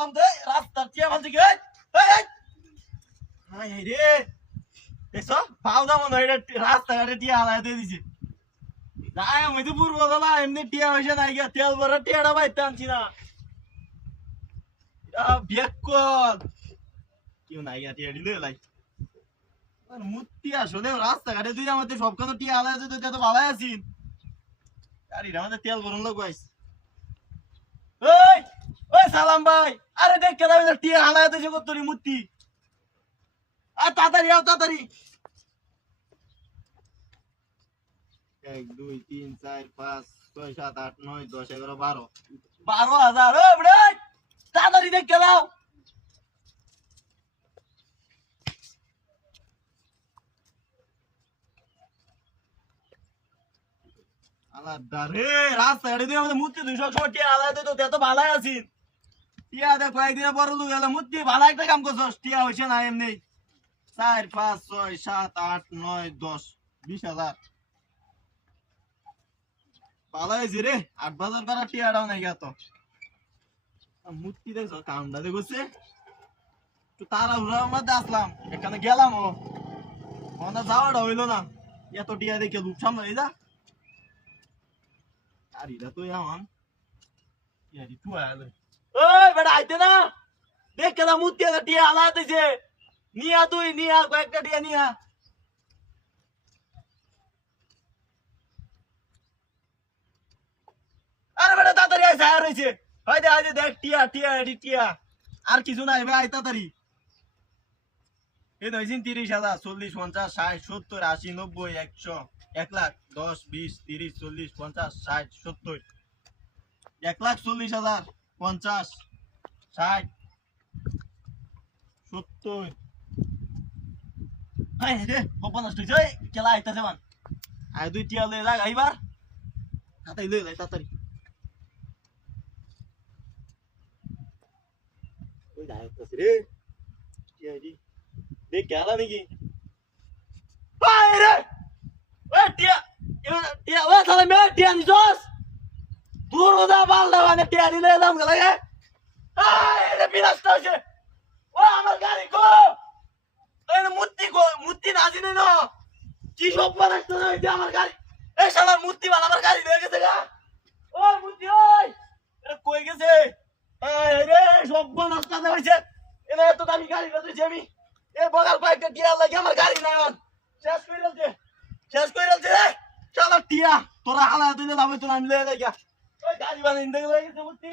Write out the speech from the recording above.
সালাম দে রাস্তা টিয়া বলতে গে এই হাই রে দেখছো পাউদা মনে হয় রাস্তাঘাটে টিয়া হালায় দিয়ে দিছে যাই আমি তো পূর্ব দলা এমনি টিয়া হয়েছে নাই গিয়া তেল ভরা টিয়াটা বাইতে আনছি না বেকল কেউ নাই গিয়া টিয়া দিলে লাই মূর্তি আসলে রাস্তাঘাটে তুই আমাদের সবখানে টিয়া হালায় আছে তুই তো ভালাই আছিস গাড়িটা আমাদের তেল ভরুন লোক ভাই ওই ওই সালাম ভাই আরে দেখ কেন টিয়া হালায় আছে কত তোর মূর্তি আর তাড়াতাড়ি আও তাড়াতাড়ি 1 2 3 4 5 6 7 8 9 10 11 12 12,000 ওই বড় তাড়াতাড়ি দেখ কেন আলাদা রে রাস্তাঘাটে তুই আমাদের মূর্তি 200 কোটি আলাদা তো এত ভালাই আছিস টিয়া দেখ কয়েকদিন পর লু গেল মূর্তি ভালো একটা কাম করছস টিয়া হইছে না এমনি 4 5 6 7 8 9 10 20,000 ভালো হয়েছে রে 8,000 করা টিয়াটাও নাই গেত মূর্তি দেখছ কামটা দেখছে তো তারা উড়ার মধ্যে আসলাম এখানে গেলাম ও ওখানে যাওয়াটা হইলো না এত টিয়া দেখে লুপ সামনে যা আর এটা তো এমন ইয়ারি তুই আলে ওই বেটা আইতে না দেখ কেন মূর্তি একটা টিয়া আলাদা দিছে নিয়া তুই নিয়া কয়েকটা টিয়া নিয়া আরে বেটা তাড়াতাড়ি আয় ছায়া রয়েছে হয় দে দেখ টিয়া টিয়া এডি টিয়া আর কিছু নাই ভাই তাড়াতাড়ি এই নইছিন 30,000 40 50 60 70 80 90 100 1 লাখ 10 20 30 40 50 60 70 1,40,000 50 60 70 হাই রে কপন আসছে জয় কেলা আইতাছে মান আই দুই টিয়া লই লাগ আইবার তাড়াতাড়ি লই লাই তাড়াতাড়ি ওই যায় তো রে টিয়া দি দেখ গেলা নাকি হাই রে ওই টিয়া টিয়া ওই সালা মে টিয়া দিছস দূর দা বাল দা মানে টিয়া দিলে দাম লাগে হাই রে বিনাশটা হইছে ও আমার গাড়ি গো এই মূর্তি না জানি না কি সব বানাইছ না এই আমার গাড়ি এই শালা মূর্তি বানা আমার গাড়ি লয়ে গেছে গা ওই মূর্তি ওই এ কই গেছে এই রে সব বানাইছ না হইছে এনে এত দামি গাড়ি লইছে আমি এ বগাল বাইকটা টিয়া লাগে আমার গাড়ি নাই আর শেষ কইরালছে রে শালা টিয়া তোরা হালা দিলে লাভ হইতো না আমি লয়ে যাই গা ওই গাড়ি বানাই ইন্দে গেছে মূর্তি